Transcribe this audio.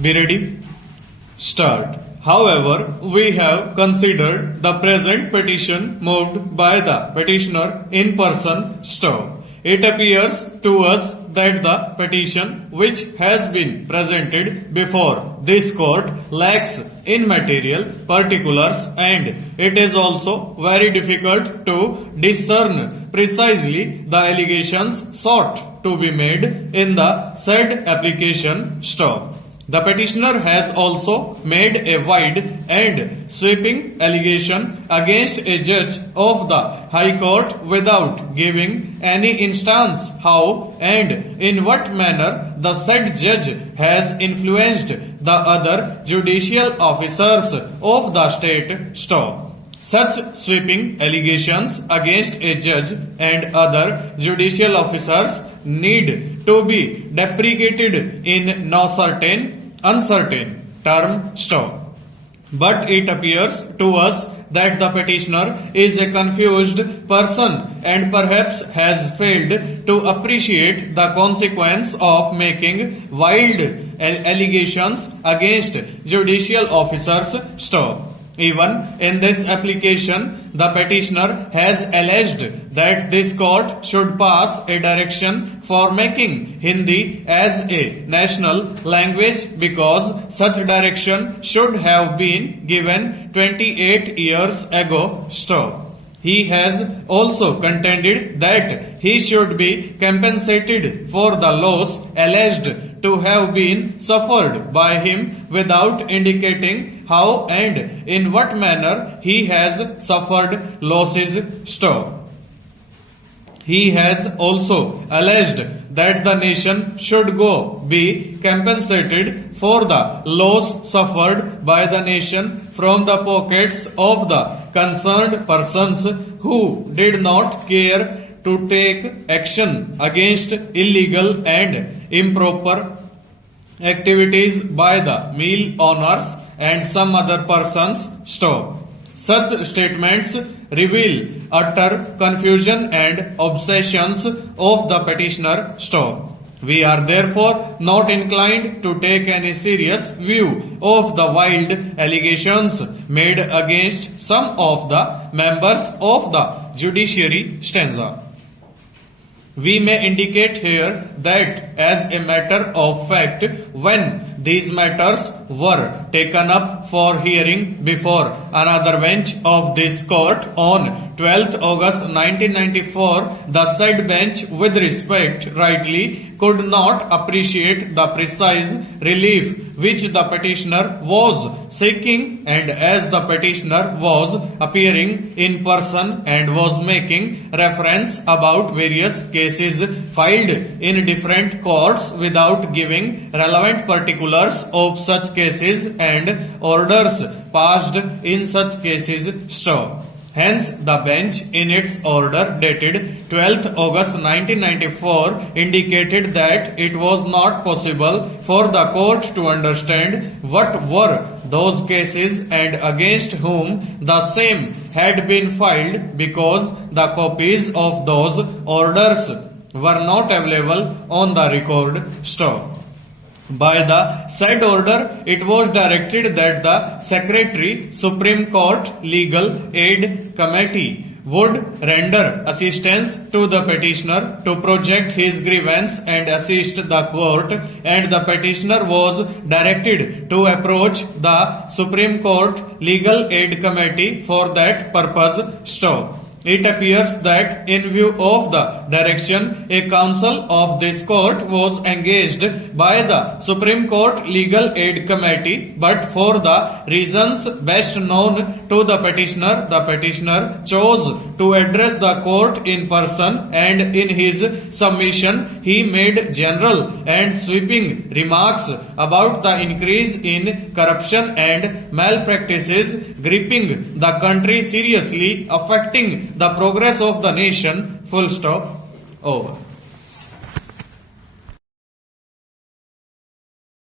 Be ready? Start. However, we have considered the present petition moved by the petitioner in person. Stop. It appears to us that the petition which has been presented before this court lacks in material particulars, and it is also very difficult to discern precisely the allegations sought to be made in the said application. Stop. The petitioner has also made a wide and sweeping allegation against a judge of the High Court without giving any instance how and in what manner the said judge has influenced the other judicial officers of the state. Stop. Such sweeping allegations against a judge and other judicial officers need to be deprecated in no uncertain term. Stop. But it appears to us that the petitioner is a confused person and perhaps has failed to appreciate the consequence of making wild allegations against judicial officers. Stop. Even in this application, the petitioner has alleged that this court should pass a direction for making Hindi as a national language because such direction should have been given 28 years ago. Stop. He has also contended that he should be compensated for the loss alleged to have been suffered by him without indicating how and in what manner he has suffered losses. Stop. He has also alleged that the nation should be compensated for the loss suffered by the nation from the pockets of the concerned persons who did not care to take action against illegal and improper activities by the mill owners and some other persons. Stop. Such statements reveal utter confusion and obsessions of the petitioner. Stop. We are therefore not inclined to take any serious view of the wild allegations made against some of the members of the judiciary. Stanza. We may indicate here that as a matter of fact, when these matters were taken up for hearing before another bench of this court on 12th August 1994, the said bench with respect rightly could not appreciate the precise relief which the petitioner was seeking, and as the petitioner was appearing in person and was making reference about various cases filed in different courts without giving relevant particulars of such cases and orders passed in such cases. Stop. Hence, the bench in its order dated 12th August 1994 indicated that it was not possible for the court to understand what were those cases and against whom the same had been filed because the copies of those orders were not available on the record. Stop. By the said order, it was directed that the Secretary, Supreme Court Legal Aid Committee would render assistance to the petitioner to project his grievance and assist the court, and the petitioner was directed to approach the Supreme Court Legal Aid Committee for that purpose. Stop. It appears that in view of the direction, a counsel of this court was engaged by the Supreme Court Legal Aid Committee, but for the reasons best known to the petitioner chose to address the court in person, and in his submission he made general and sweeping remarks about the increase in corruption and malpractices gripping the country seriously affecting the progress of the nation. Full stop. Over.